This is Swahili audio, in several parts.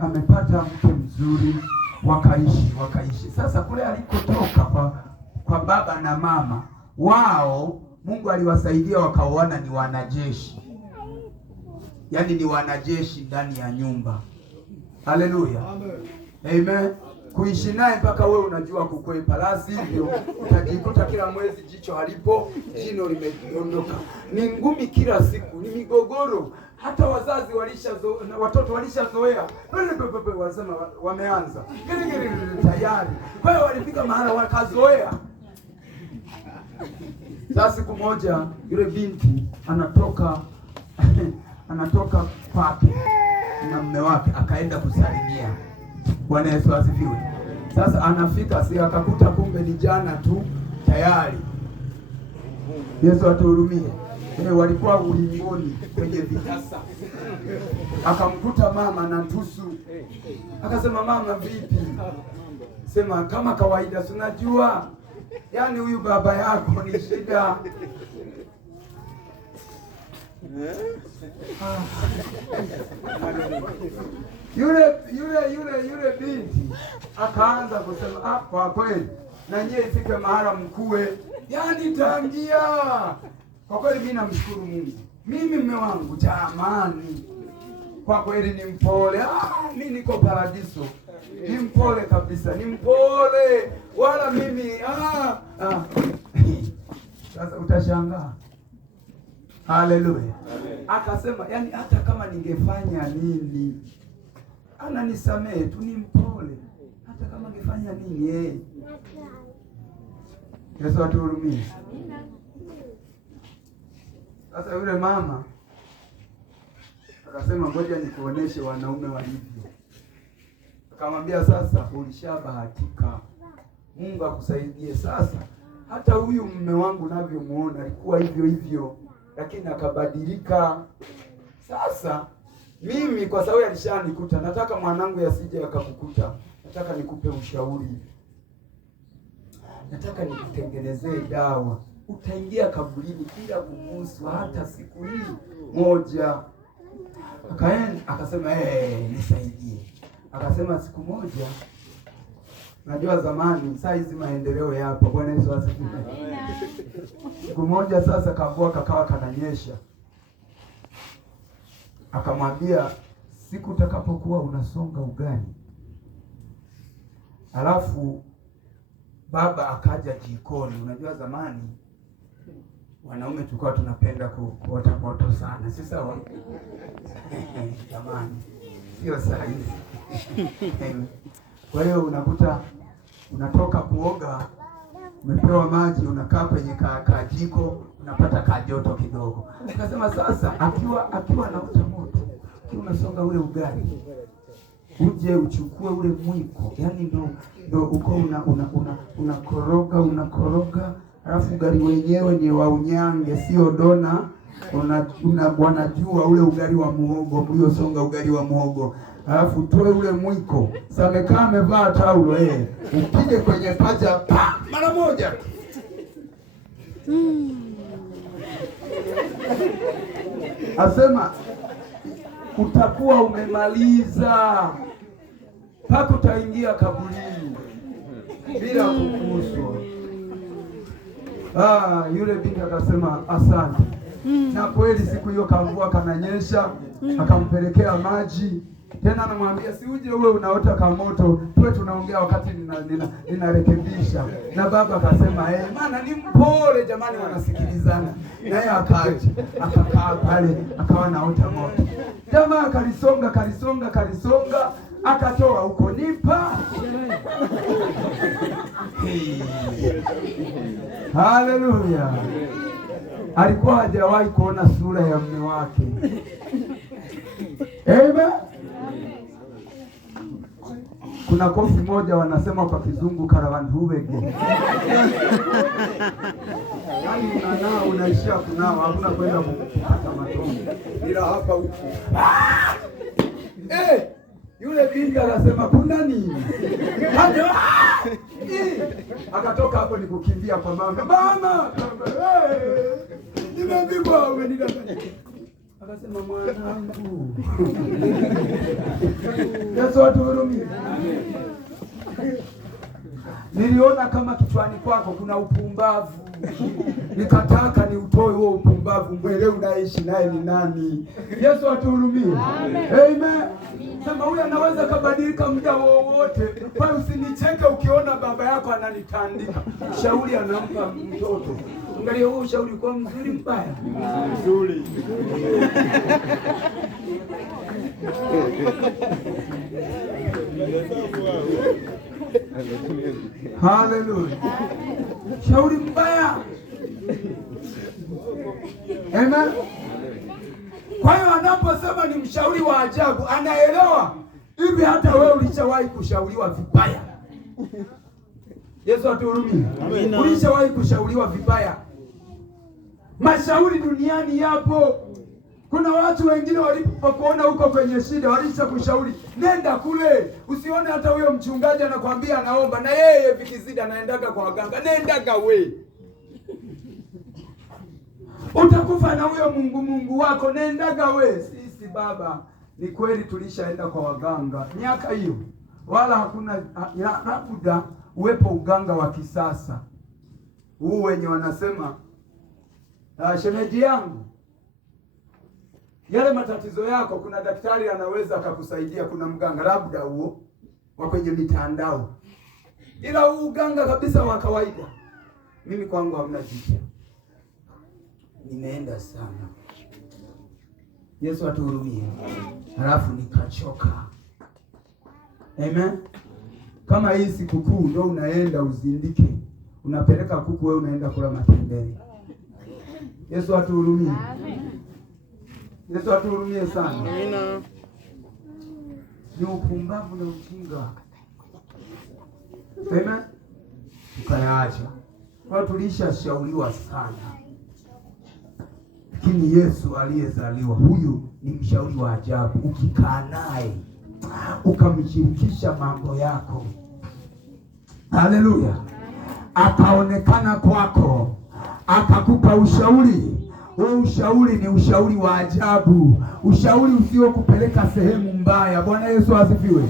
amepata mke mzuri, wakaishi. Sasa kule alikotoka kwa baba na mama wao, Mungu aliwasaidia wakaoana, ni wanajeshi, yaani ni wanajeshi ndani ya nyumba. Haleluya, amen. Kuishi naye mpaka wewe unajua kukwepa, la sivyo utajikuta kila mwezi jicho halipo, jino limeondoka. Ni ngumi kila siku, ni migogoro. Hata wazazi watoto walishazoea, wasema wameanza tayari. Kwa hiyo walifika mahala wakazoea. Sasa siku moja yule binti anatoka kwake na mume wake, akaenda kusalimia. Bwana Yesu asifiwe. Sasa anafika, si akakuta kumbe ni jana tu tayari. Yesu atuhurumie. Walikuwa ulingoni kwenye vitasa. Akamkuta mama na tusu. Akasema, mama vipi? Sema kama kawaida, si unajua yaani huyu baba yako ni shida. Yule binti akaanza kusema, kwa kweli na nyie ifike mahala mkue, yaani tangia. Kwa kweli mimi namshukuru Mungu, mimi mume wangu jamani, kwa kweli ni mpole. Mimi niko paradiso, ni mpole kabisa, ni mpole, wala mimi Sasa utashangaa. Haleluya. Akasema, yani hata kama ningefanya nini ananisamehe tu, ni mpole, hata kama ningefanya nini Yesu atuhurumie. Sasa yule mama akasema, ngoja nikuoneshe wanaume walivyo. Akamwambia, sasa ulishabahatika, Mungu akusaidie. Sasa hata huyu mume wangu navyomuona alikuwa hivyo hivyo, lakini akabadilika. Sasa mimi kwa sababu alishanikuta, nataka mwanangu yasije akakukuta. Nataka nikupe ushauri, nataka nikutengenezee dawa, utaingia kaburini bila kuguswa hata siku hii moja. Akaenda akasema, nisaidie. Akasema siku moja, najua zamani, saa hizi maendeleo yapo. Bwana Yesu asifiwe. Siku moja sasa kavua kakawa kananyesha. Akamwambia, siku utakapokuwa unasonga ugali, alafu baba akaja jikoni. Unajua zamani wanaume tulikuwa tunapenda kuota moto sana, si sawa? Zamani sio saa hizi. Kwa hiyo unakuta unatoka kuoga, umepewa maji, unakaa kwenye kajiko, unapata kajoto kidogo. Akasema sasa akiwa anaota moto, unasonga ule ugali, uje uchukue ule mwiko, yaani ndo uko unakoroga, alafu ugali wenyewe ni wa unyange, sio dona. Wanajua ule ugali wa muhogo, mliosonga ugali wa muhogo. Alafu toe ule mwiko, samekaa amevaa taulo, upige kwenye paja mara moja. Asema utakuwa umemaliza, mpaka utaingia kaburini bila kuguswa. Yule binti akasema asante. Na kweli siku hiyo kamvua kananyesha, akampelekea maji. Tena anamwambia, si uje uwe unaota kamoto, tuwe tunaongea wakati ninarekebisha. Na baba akasema, maana ni mpole jamani, wanasikilizana. Na yeye akaja, akakaa pale, akawa naota moto. Jamaa kalisonga, akatoa huko, nipa. Haleluya. Alikuwa hajawahi kuona sura ya mume wake. Amen. Kuna kofi moja wanasema kwa kizungu karavanhuvege. Yaani unanao, unaishia kunao, hakuna kwenda kupata matone. Ila hapa huko. Yule binti akasema, kuna nini? Akatoka hapo ni kukimbia kwa mama. Nimepigwa, umenidanganya. Akasema, mwanangu Yesu atuhurumie. Niliona kama kichwani kwako kuna upumbavu, nikataka niutoe huo upumbavu, mwelewe unaishi naye ni nani. Yesu atuhurumie. Amen. Sema huyu anaweza kabadilika muda wowote. Kwa usinicheke ukiona baba yako ananitandika. Shauri anampa mtoto. Angalia huo shauri kwa mzuri mbaya. Mzuri. Haleluya. Shauri mbaya. Amen. Kwa hiyo anaposema ni mshauri wa ajabu, anaelewa hivi hata wewe ulishawahi kushauriwa vibaya. Yesu atuhurumie. Ulishawahi kushauriwa vibaya? Mashauri duniani yapo. Kuna watu wengine walipokuona huko kwenye shida walishakushauri nenda kule. Usione hata huyo mchungaji anakwambia anaomba na yeye vikizidi anaendaga kwa waganga. Nendaga we. Utakufa na huyo Mungu wako, nendaga we. Sisi baba, ni kweli tulishaenda kwa waganga miaka hiyo. Wala hakuna labda uwepo uganga wa kisasa. Huu wenye wanasema shemeji yangu, yale matatizo yako kuna daktari anaweza akakusaidia, kuna mganga labda huo wa kwenye mitandao. Ila huu uganga kabisa wa kawaida, mimi kwangu hamna jipya. Nimeenda sana. Yesu atuhurumie. Halafu nikachoka. Amen. Kama hii sikukuu ndio unaenda uzindike, unapeleka kuku, wewe unaenda kula matembele. Yesu atuhurumie. Yesu atuhurumie sana. Amina. Ni upumbavu na ujinga. Amen. Tukayaacha. Kwa tulishashauriwa sana. Lakini Yesu aliyezaliwa, huyu ni mshauri wa ajabu. Ukikaa naye, ukamshirikisha mambo yako, haleluya, akaonekana kwako, akakupa ushauri. Huo ushauri ni ushauri wa ajabu, ushauri usio kupeleka sehemu mbaya. Bwana Yesu asifiwe.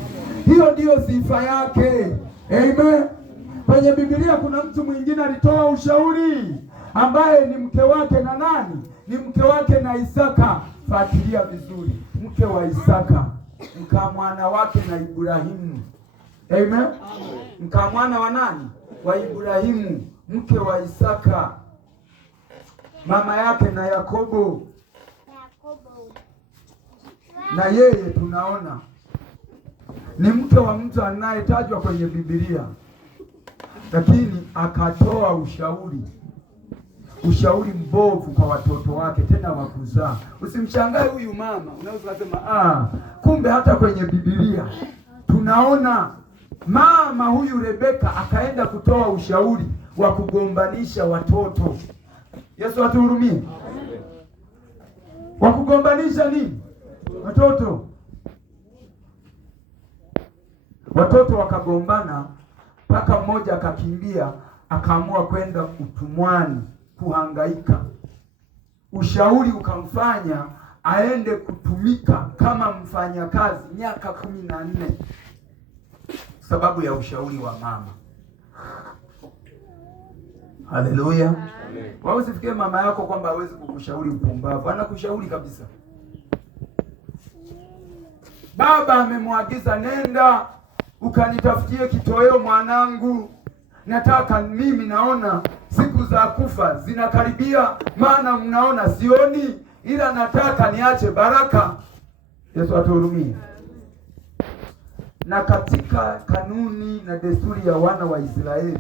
Hiyo ndiyo sifa yake. Amen. Kwenye Biblia kuna mtu mwingine alitoa ushauri ambaye ni mke wake na nani? Ni mke wake na Isaka. Fuatilia vizuri. Mke wa Isaka, mkamwana wake na Ibrahimu. Amen. Mkamwana wa nani? Wa Ibrahimu, mke wa Isaka, mama yake na Yakobo. Na yeye tunaona ni mke wa mtu anayetajwa kwenye Biblia, lakini akatoa ushauri mbovu kwa watoto wake, tena wa kuzaa. Usimshangae huyu mama, unaweza kusema kumbe hata kwenye Biblia tunaona mama huyu Rebeka akaenda kutoa ushauri wa kugombanisha watoto. Yesu atuhurumie. Wa kugombanisha nini? Watoto. Watoto wakagombana mpaka mmoja akakimbia akaamua kwenda utumwani kuhangaika. Ushauri ukamfanya aende kutumika kama mfanyakazi miaka 14 sababu ya ushauri wa mama. Haleluya. Wewe usifikie mama yako kwamba hawezi kukushauri upumbavu. Anakushauri kabisa. Baba amemwagiza nenda ukanitafutie kitoweo mwanangu. Nataka mimi, naona siku za kufa zinakaribia, maana mnaona sioni, ila nataka niache baraka. Yesu atuhurumie. Na katika kanuni na desturi ya wana wa Israeli,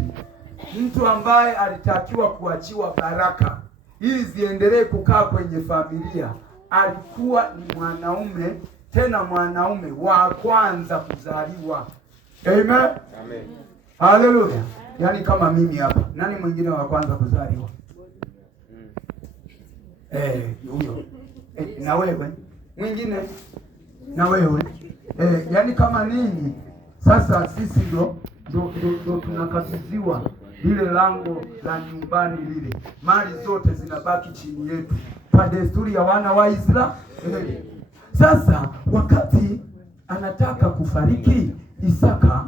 mtu ambaye alitakiwa kuachiwa baraka ili ziendelee kukaa kwenye familia alikuwa ni mwanaume, tena mwanaume wa kwanza kuzaliwa. Amen. Amen. Haleluya. Yaani kama mimi hapa, nani mwingine wa kwanza kuzaliwa? Huyo. Na wewe mwingine, na wewe. Yaani kama ninyi sasa, sisi ndo tunakabidhiwa lile lango la nyumbani lile. Mali zote zinabaki chini yetu kwa desturi ya wana wa Israeli. Sasa wakati anataka kufariki, Isaka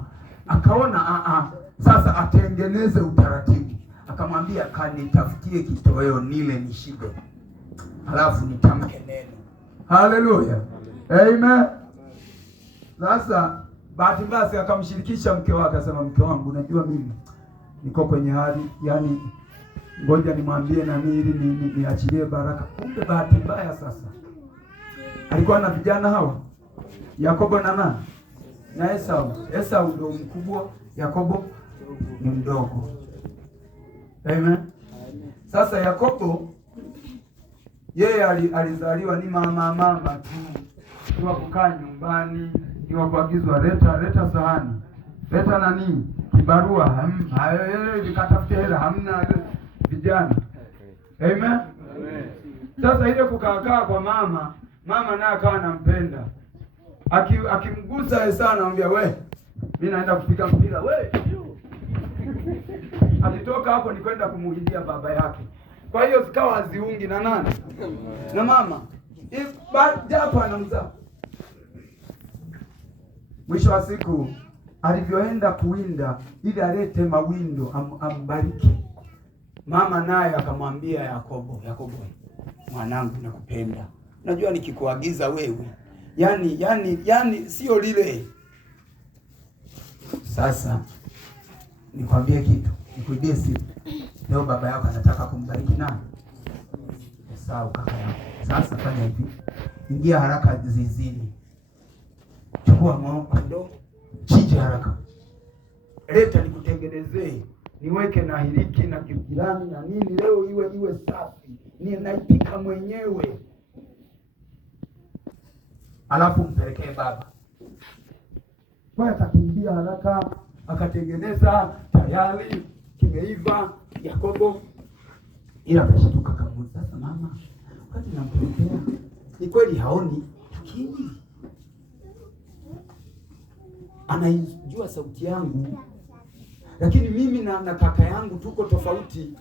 akaona sasa atengeneze utaratibu. Akamwambia, kanitafutie kitoweo nile nishibe, halafu nitamke neno. Haleluya, amen. Sasa bahati mbaya akamshirikisha mke wake, akasema, mke wangu, unajua mimi niko kwenye hali, yani ngoja nimwambie nani ili niachilie baraka. Kumbe bahati mbaya sasa alikuwa na vijana hawa, Yakobo na nani? Na Esau. Esau ndio mkubwa, Yakobo ni mdogo. Amen. Sasa Yakobo yeye alizaliwa ni mama tu, ni kukaa nyumbani, ni kuagizwa, leta sahani, leta nani, kibarua, vikatafute hela, hamna vijana. Amen. Sasa ile kukaa kwa mama naye akawa anampenda. Akimgusa sana anamwambia, we, mimi naenda kupika mpira, we. Alitoka hapo ni kwenda kumuhidia baba yake. Kwa hiyo zikawa haziungi na nani? Na mama. Japo anamzaa. Mwisho wa siku alivyoenda kuwinda ili alete mawindo ambariki, mama naye akamwambia Yakobo, mwanangu, nakupenda. Najua nikikuagiza wewe, yani sio lile. Sasa nikwambie kitu, nikuibie siri. Leo baba yako anataka kumbariki nani? Esau, kaka yako. Sasa fanya hivi, ingia haraka zizini, chukua kondoo, chinja haraka, leta nikutengenezee, niweke na hiliki na kijirani na nini, leo iwe safi, naipika mwenyewe, alafu mpelekee baba. Kwa atakimbia haraka, akatengeneza, tayari kimeiva. Yakobo ila akashtuka, kamuuliza, sasa mama, wakati nampelekea ni kweli haoni, lakini anaijua sauti yangu, lakini mimi na kaka yangu tuko tofauti.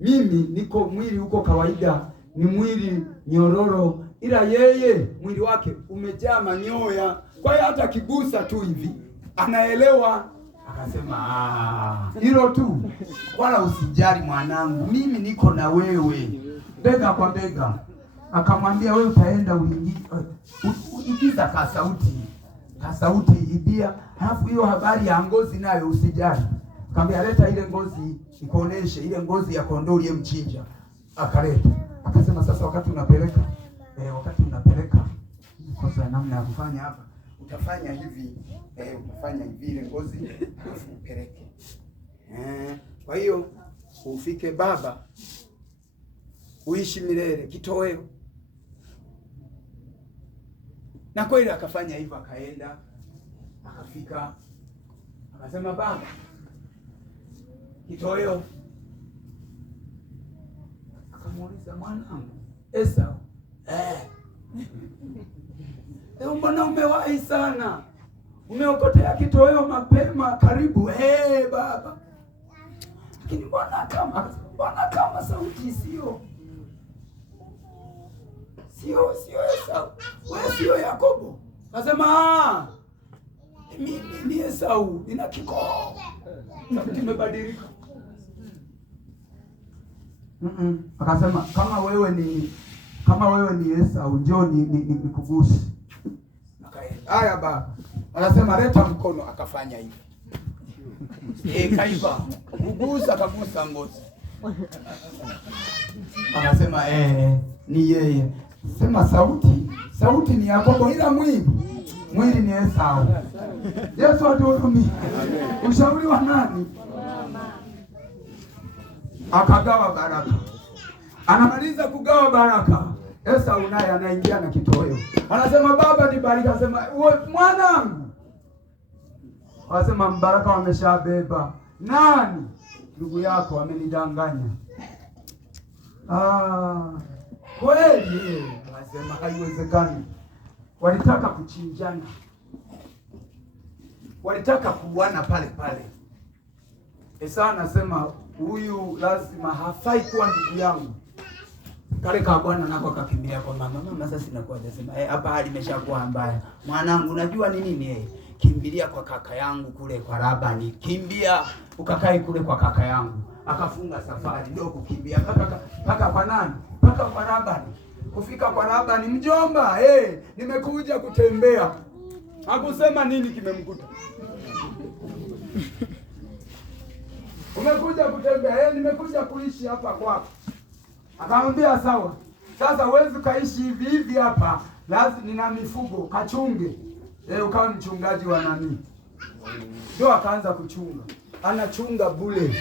Mimi niko mwili uko kawaida, ni mwili nyororo, ila yeye mwili wake umejaa manyoya. Kwa hiyo hata kigusa tu hivi anaelewa. Akasema, hilo tu, wala usijali mwanangu, mimi niko na wewe bega kwa bega. Akamwambia, wewe utaenda uigiza ka sauti ibia, halafu hiyo habari ya ngozi nayo usijali. Akamwambia, leta ile ngozi nikuoneshe ile ngozi ya kondoo uliyemchinja. Akaleta. Akasema, sasa wakati unapeleka kosa ya namna ya kufanya hapa, utafanya hivi, utafanya hivi, ile ngozi upeleke. Kwa hiyo ufike baba, uishi milele, kitoweo. Na kweli akafanya hivyo, akaenda, akafika, akasema, baba, kitoweo. Akamuuliza, mwanangu Esau, leo mbona umewahi sana? Umeokotea kitoweo mapema, karibu. Baba, lakini mbona kama sauti sio Esau, wewe sio Yakobo. Akasema, mimi ni Esau, nina kikoo, sauti imebadilika. Akasema, kama wewe ni Esau, njoo nikuguse. Haya baba. Anasema, leta mkono. Akafanya hivi. Kaiva. Kagusa ngozi. Anasema, ni yeye. Sema sauti ni Yakobo, ila mwili ni Esau. Yesu atuhurumie. Ushauri wa nani? Akagawa baraka. Anamaliza kugawa baraka, Esau naye anaingia na kitoweo. Anasema, baba nibariki. Anasema, mwanangu. Anasema, mbaraka wameshabeba. Nani? Ndugu yako amenidanganya. Kweli? Anasema, haiwezekani. Walitaka kuchinjana, walitaka kuuana pale. Esau anasema, huyu lazima hafai kuwa ndugu yangu. Kale ka bwana nako kakimbilia kwa mama. Mama sasa inakuwa nasema hapa hali imeshakuwa mbaya. Mwanangu unajua ni nini kimbilia kwa kaka yangu kule kwa Labani. Kimbia ukakae kule kwa kaka yangu. Akafunga safari ndio kukimbia paka kwa nani? Paka kwa Labani. Kufika kwa Labani, mjomba, nimekuja kutembea. Hakusema nini kimemkuta. Umekuja kutembea, nimekuja kuishi hapa kwako. Akamwambia sawa. Sasa huwezi kaishi hivi hivi hapa. Lazima nina mifugo, kachunge. Ukawa mchungaji wa nani? Ndio akaanza kuchunga. Anachunga bure.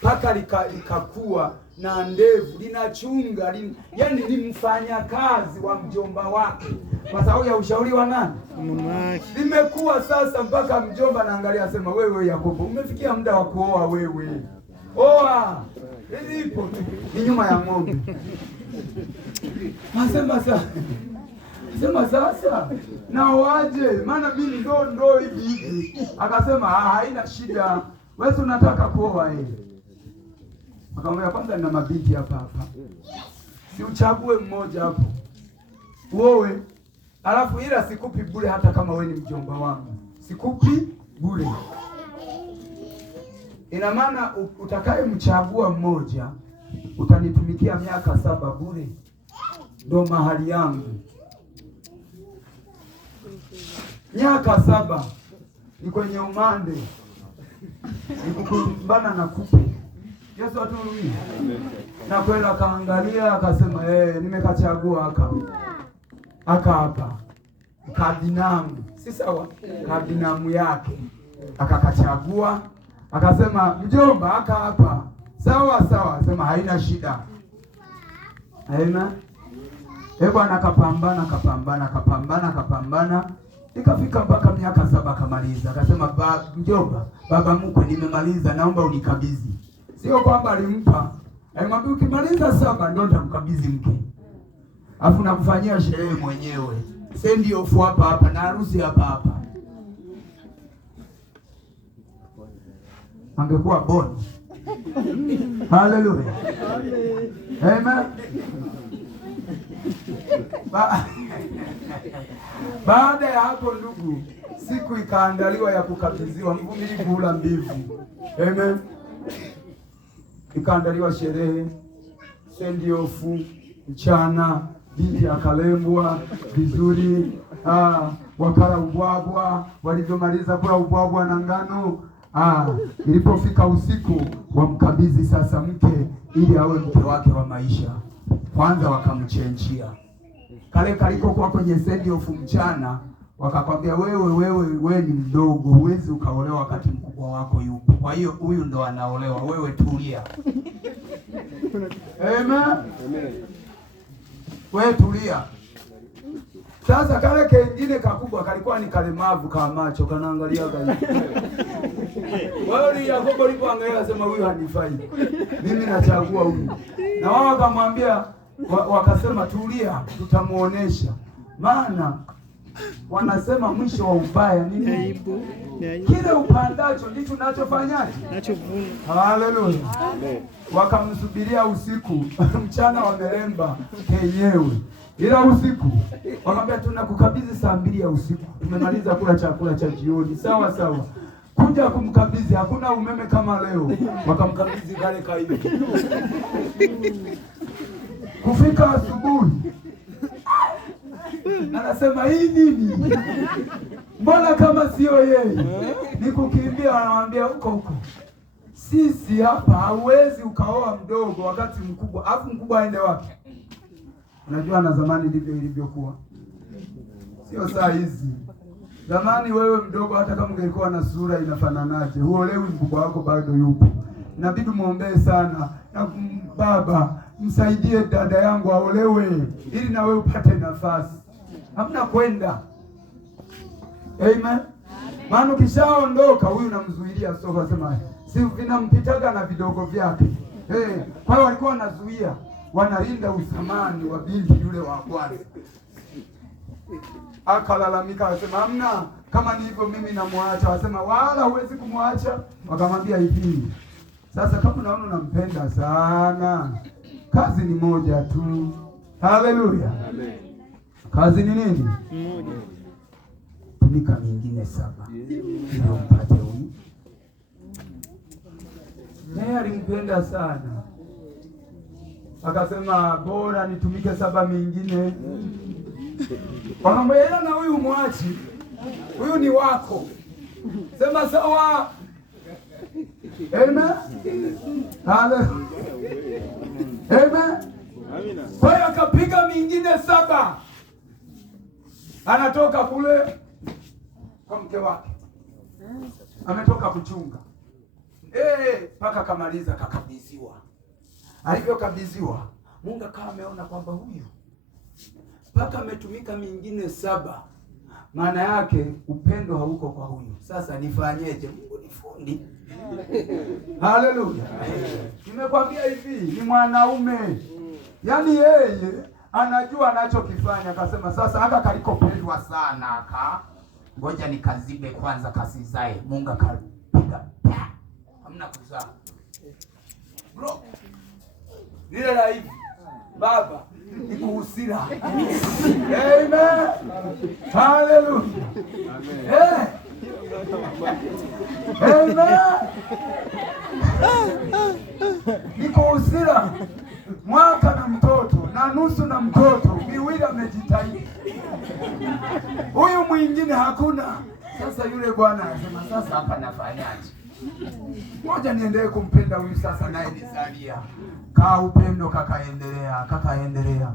Paka likakuwa na ndevu, linachunga, yaani ni mfanya kazi wa mjomba wake. Kwa sababu ya ushauri wa nani? Mama. Limekuwa sasa mpaka mjomba naangalia asema wewe Yakobo, umefikia muda wa kuoa wewe. Oa. Ipo tu. Ni nyuma ya ng'ombe. Sema sasa naoaje? Maana mimi ndo hivi. Akasema haina shida. Wewe unataka kuoa Akamwambia kwanza nina mabinti hapa. Si uchague mmoja hapo. Uoe. Alafu ila sikupi bure hata kama wewe ni mjomba wangu. Sikupi bure. Ina maana utakaye mchagua mmoja utanitumikia miaka 7 bure. Ndo mahali yangu. Miaka 7 ni kwenye umande. Ni kukumbana na kupe. Yesu atuhurumie. Na kweli akaangalia akasema nimekachagua aka hapa. Kabinamu. Si sawa? Kabinamu yake. Akakachagua. Akasema mjomba aka hapa. Sawa. Sema haina shida. Haina. Bwana akapambana. Ikafika mpaka miaka 7 kamaliza. Akasema mjomba, baba mkwe nimemaliza, naomba unikabidhi. Sio kwamba alimpa. Alimwambia ukimaliza 7 ndio nitamkabidhi mke. Alafu nakufanyia sherehe mwenyewe. Sendi ofu hapa na harusi hapa. Angekuwa boni. Haleluya. Amen. Baada ya hapo ndugu, siku ikaandaliwa ya kukabidhiwa, mvumilivu hula mbivu. Amen. Ikaandaliwa sherehe, sendi ofu, mchana, binti akalembwa vizuri, wakala ubwabwa, walivyomaliza kula ubwabwa na ngano. Ilipofika usiku wamkabidhi sasa mke ili awe mke wake wa maisha. Kwanza wakamchenjia. Kale kaliko kwa kwenye sendi ofu mchana, wakakwambia wewe ni mdogo, huwezi ukaolewa wakati mkubwa wako yupo. Kwa hiyo huyu ndo anaolewa, wewe tulia. Amen. Wewe tulia. Sasa kale kengine kakubwa kalikuwa ni kalemavu kama macho kanaangalia gani. Wewe Yakobo alipoangalia sema huyu hanifai. Mimi nachagua huyu. Na wao wakamwambia wakasema tulia, tutamuonesha. Maana wanasema mwisho wa ubaya ni aibu. Kile upandacho ndicho unachofanyaje? Unachovuna. Haleluya. Amen. Wakamsubiria usiku, mchana wamelemba kenyewe. Ila usiku wakamwambia tunakukabidhi saa 2 ya usiku. Tumemaliza kula chakula cha jioni. Sawa. Kuja kumkabidhi, hakuna umeme kama leo. Wakamkabidhi kale kaibi. Kufika asubuhi. Anasema hii nini? Mbona kama sio yeye? Nikukimbia anamwambia huko. Sisi hapa hauwezi ukaoa mdogo wakati mkubwa. Alafu mkubwa aende wapi? Unajua na zamani ndivyo ilivyokuwa. Sio saa hizi. Zamani wewe mdogo hata kama ungekuwa na sura inafananaje, huolewi, mkubwa wako bado yupo. Inabidi muombee sana. Na baba, msaidie dada yangu aolewe ili na wewe upate nafasi. Hamna kwenda. Amen. Maana ukishaondoka huyu unamzuilia soko sema si vinampitaga na vidogo vyake. Kwa hiyo walikuwa wanazuia, wanalinda usamani wa binti yule wa kwanza. Akalalamika akasema hamna, kama ni hivyo mimi namwacha. Wasema wala huwezi kumwacha. Wakamwambia hivi, sasa kama unaona unampenda sana, Kazi ni moja tu. Haleluya. Amen. Kazi ni nini? Moja. Tumika mingine 7 ili umpate huyu. Naye alimpenda sana, akasema bora nitumike 7 mingine. Wanamwambia na huyu mwachi, huyu ni wako. Sema sawa. Amen. Haleluya. Amen. Kwa hiyo akapiga mingine 7. Anatoka kule kwa mke wake, ametoka kuchunga mpaka kamaliza, kakabidhiwa. Alivyokabidhiwa, Mungu akawa ameona kwamba huyu mpaka ametumika mingine 7, maana yake upendo hauko kwa huyu. Sasa nifanyeje? Mungu ni fundi. Haleluya. Nimekwambia hivi, ni mwanaume, yaani yeye anajua anachokifanya. Akasema sasa haka kalikopendwa sana ngoja nikazibe kwanza kasizae. Mungu akapiga hamna kuzaa. Bro, lile la hivi baba nikuhusira. Amen. Haleluya. Amen. Amen. Nikuhusira mwaka na mtoto na nusu na mtoto miwili amejitahidi. Huyu mwingine hakuna. Sasa yule bwana anasema sasa hapa nafanyaje? Ngoja niendelee kumpenda huyu sasa naye nizalia. Kaa upendo kakaendelea.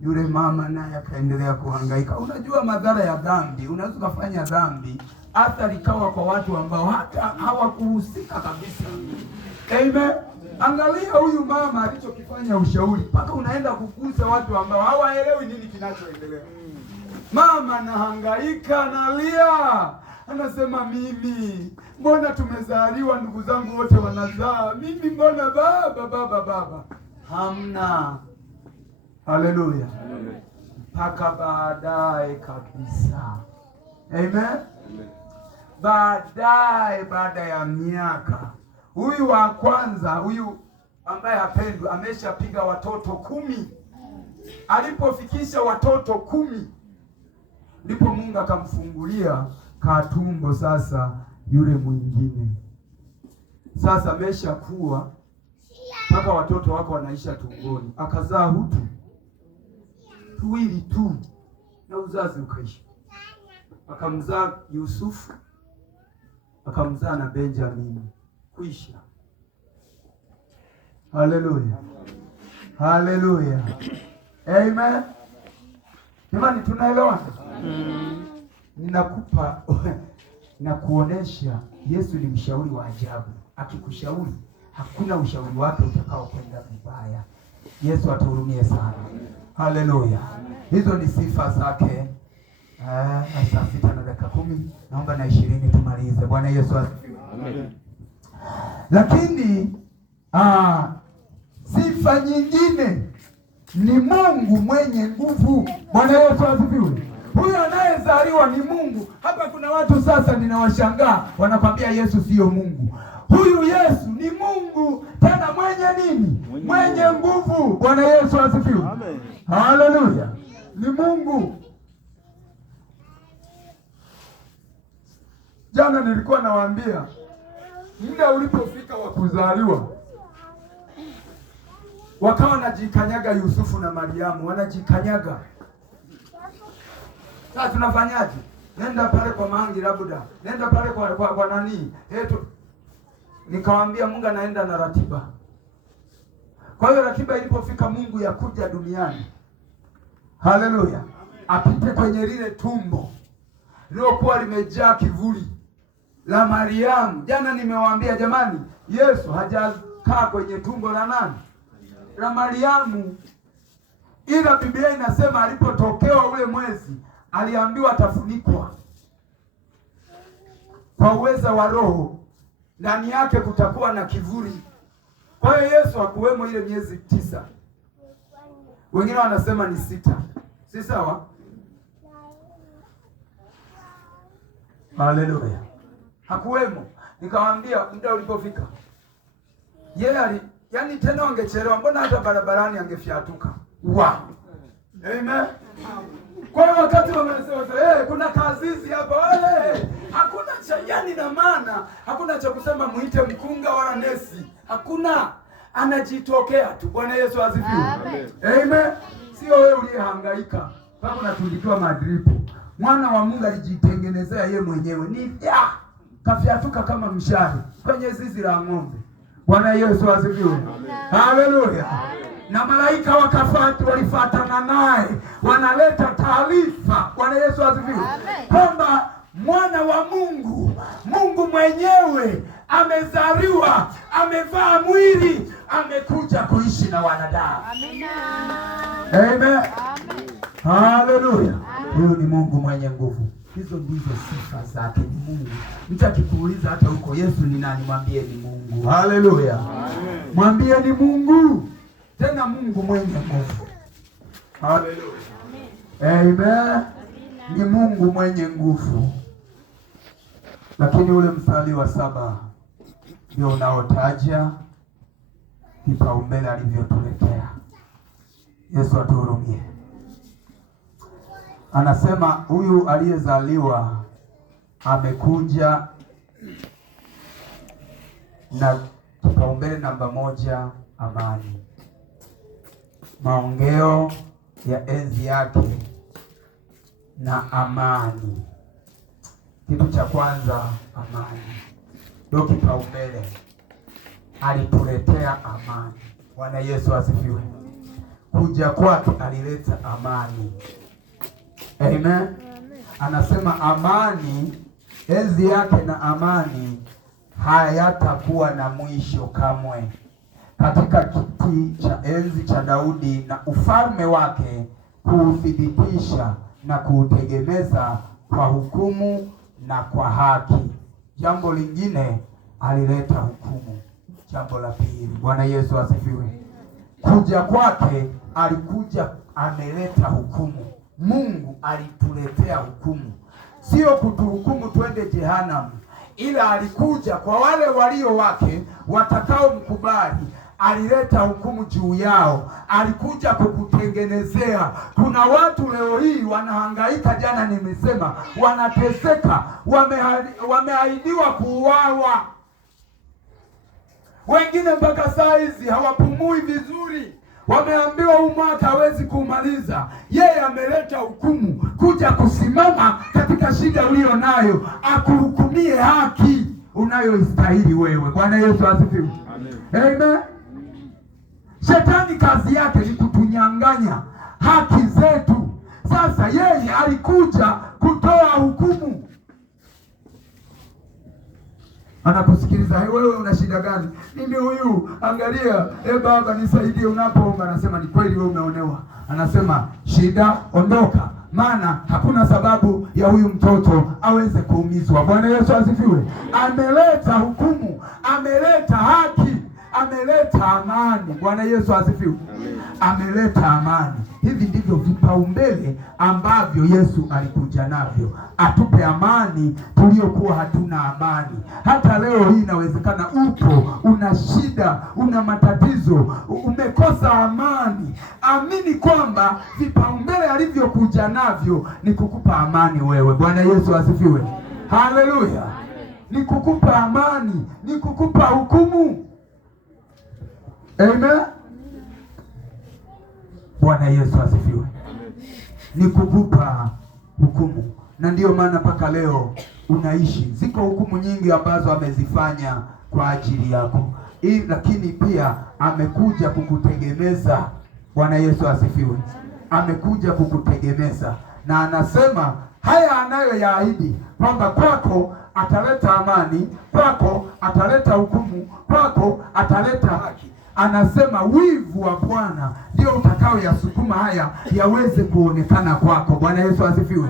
Yule mama naye akaendelea kuhangaika. Unajua madhara ya dhambi, unaweza kufanya dhambi athari kawa kwa watu ambao hata hawakuhusika kabisa. Amen. Angalia huyu mama alichokifanya ushauri, mpaka unaenda kugusa watu ambao hawaelewi nini kinachoendelea. Mama anahangaika, analia, anasema mimi mbona tumezaliwa, ndugu zangu wote wanazaa, mimi mbona baba hamna. Haleluya. Mpaka baadaye kabisa. Amen. Baadaye, baada ya miaka, huyu wa kwanza, huyu ambaye hapendwi, ameshapiga watoto 10. Alipofikisha watoto 10, ndipo Mungu akamfungulia katumbo sasa yule mwingine. Sasa ameshakuwa mpaka watoto wako wanaisha tumboni. Akazaa Hutu 2 tu na uzazi ukaisha. Akamzaa Yusufu, akamzaa na Benjamini, kuisha. Haleluya. Haleluya. Amen. Jamani, tunaelewana? Ninakupa na kuonesha Yesu ni mshauri wa ajabu. Akikushauri hakuna ushauri wake utakao kwenda vibaya. Yesu atuhurumie sana. Haleluya. Hizo ni sifa zake. Saa 6 na dakika 10, naomba na 20 tumalize. Bwana Yesu asifiwe. Amen. Lakini sifa nyingine ni Mungu mwenye nguvu. Bwana Yesu asifiwe. Huyo anayezaliwa ni Mungu. Hapa kuna watu sasa ninawashangaa, wanakwambia Yesu sio Mungu. Huyu Yesu ni Mungu, tena mwenye nini? Mwenye nguvu. Bwana Yesu asifiwe. Amen. Haleluya. Ni Mungu. Jana nilikuwa nawaambia, muda ulipofika wa kuzaliwa, wakawa wanajikanyaga Yusufu na Mariamu, wanajikanyaga. Sasa tunafanyaje? Nenda pale kwa Mangi labda. Nenda pale kwa nani? Nikawaambia Mungu anaenda na ratiba. Kwa hiyo ratiba ilipofika Mungu ya kuja duniani, haleluya, apite kwenye lile tumbo lilokuwa limejaa kivuli la Mariamu. Jana nimewaambia jamani, Yesu hajakaa kwenye tumbo la nani? La Mariamu. Ila Biblia inasema alipotokewa ule mwezi, aliambiwa atafunikwa kwa uweza wa Roho, ndani yake kutakuwa na kivuli. Kwa hiyo Yesu hakuwemo ile miezi 9. Wengine wanasema ni 6. Si sawa? Haleluya. Hakuwemo. Nikamwambia muda ulipofika, yeye Yaani tena wangechelewa, mbona hata barabarani angefyatuka. Wow. Amen. Kwa hiyo wakati wamesema kuna kazizi hapa hakuna cha yani, na maana hakuna cha kusema muite mkunga wala nesi. Hakuna, anajitokea tu. Bwana Yesu asifiwe. Amen. Sio wewe uliyehangaika mpaka unatundikiwa madripu. Mwana wa Mungu alijitengenezea yeye mwenyewe. Ni kafyatuka kama mshale kwenye zizi la ng'ombe. Bwana Yesu asifiwe. Haleluya. Na malaika walifuatana naye, wanaleta taarifa. Bwana Yesu asifiwe. Kwamba mwana wa Mungu, Mungu mwenyewe amezaliwa, amevaa mwili, amekuja kuishi na wanadamu. Amina. Amen. Haleluya. Huyu ni Mungu mwenye nguvu. Hizo ndizo sifa zake. Ni Mungu. Mtu akikuuliza hata huko Yesu ni nani, mwambie ni Mungu. Haleluya. Mwambie ni Mungu. Tena Mungu mwenye nguvu. Haleluya. Amen. Ni Mungu mwenye nguvu. Lakini ule mstari wa 7 ndio unaotaja kipaumbele alivyotuletea. Yesu atuhurumie. Anasema huyu aliyezaliwa amekuja na kipaumbele namba 1, amani. Maongeo ya enzi yake na amani. Kitu cha kwanza, amani ndio kipaumbele. Alituletea amani. Bwana Yesu asifiwe. Kuja kwake alileta amani. Amen. Anasema amani, enzi yake na amani hayatakuwa na mwisho kamwe. Katika kiti cha enzi cha Daudi na ufalme wake, kuuthibitisha na kuutegemeza kwa hukumu na kwa haki. Jambo lingine, alileta hukumu. Jambo la pili. Bwana Yesu asifiwe. Kuja kwake alikuja ameleta hukumu. Mungu alituletea hukumu, sio kutuhukumu twende jehanamu, ila alikuja kwa wale walio wake watakao mkubali. Alileta hukumu juu yao. Alikuja kukutengenezea. Kuna watu leo hii wanahangaika, jana nimesema, wanateseka, wameahidiwa kuuawa. Wengine mpaka saa hizi hawapumui vizuri. Wameambiwa huu mwaka hawezi kumaliza. Yeye ameleta hukumu kuja kusimama katika shida uliyo nayo, akuhukumie haki unayoistahili wewe. Bwana Yesu asifiwe. Amen. Shetani kazi yake ni kutunyang'anya haki zetu. Sasa yeye alikuja kutoa hukumu. Anakusikiliza, wewe una shida gani? Mimi huyu, angalia, baba nisaidie unapoomba. Anasema ni kweli wewe umeonewa. Anasema shida, ondoka, maana hakuna sababu ya huyu mtoto aweze kuumizwa. Bwana Yesu asifiwe. Ameleta hukumu, ameleta haki, ameleta amani. Bwana Yesu asifiwe. Ameleta amani. Hivi ndivyo vipaumbele ambavyo Yesu alikuja navyo. Atupe amani tuliokuwa hatuna amani. Hata leo hii inawezekana upo, una shida, una matatizo, umekosa amani. Amini kwamba vipaumbele alivyokuja navyo ni kukupa amani wewe. Bwana Yesu asifiwe. Haleluya. Ni kukupa amani, ni kukupa hukumu. Amen. Bwana Yesu asifiwe. Ni kukupa hukumu. Na ndiyo maana mpaka leo unaishi. Ziko hukumu nyingi ambazo amezifanya kwa ajili yako, lakini pia amekuja kukutegemeza. Bwana Yesu asifiwe. Amekuja kukutegemeza, na anasema haya anayoyaahidi kwamba kwako ataleta amani, kwako ataleta hukumu, kwako ataleta haki. Anasema wivu wa Bwana ndio utakao yasukuma haya yaweze kuonekana kwako. Bwana Yesu asifiwe.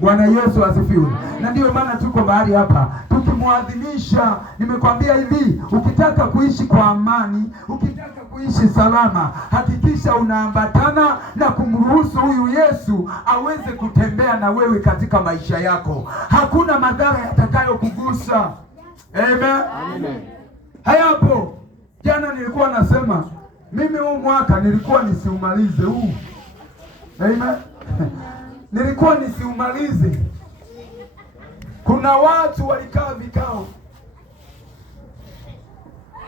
Bwana Yesu asifiwe. Na ndio maana tuko mahali hapa tukimwadhimisha. Nimekwambia hivi, ukitaka kuishi kwa amani, ukitaka kuishi salama, hakikisha unaambatana na kumruhusu huyu Yesu aweze kutembea na wewe katika maisha yako. Hakuna madhara yatakayo kugusa. Amen. Hayapo. Jana nilikuwa nasema mimi huu mwaka nilikuwa nisiumalize huu. Amen. Nilikuwa nisiumalize. Kuna watu walikaa vikao,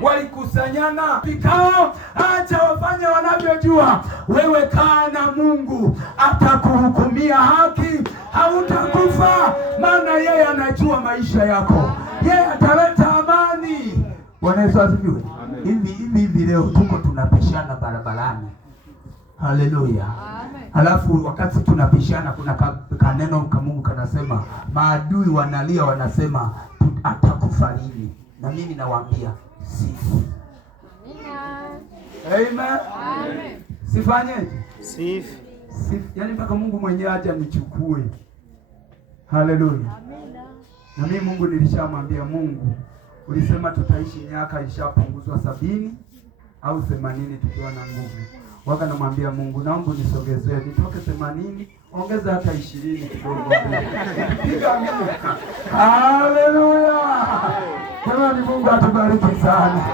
walikusanyana vikao, acha wafanye wanavyojua. Wewe kaa na Mungu, atakuhukumia haki, hautakufa, maana yeye anajua maisha yako, yeye ataleta amani. Bwana Yesu asifiwe. Hivi leo tuko tunapishana barabarani. Haleluya. Halafu wakati tunapishana kuna kaneno ka Mungu kanasema maadui wanalia, wanasema atakufa lini? Na mimi nawaambia sifu. Amen. Amen. Sifanyeje? Sifu. Yaani mpaka Mungu mwenyewe aje anichukue. Haleluya. Na mimi Mungu nilishamwambia, Mungu ulisema tutaishi miaka ishapunguzwa 70 au 80 tukiwa na nguvu. Waka namwambia Mungu, naomba nisogezee nitoke 80, ongeza hata 20 kidogo. Piga Mungu. Haleluya. Jamani, Mungu atubariki sana.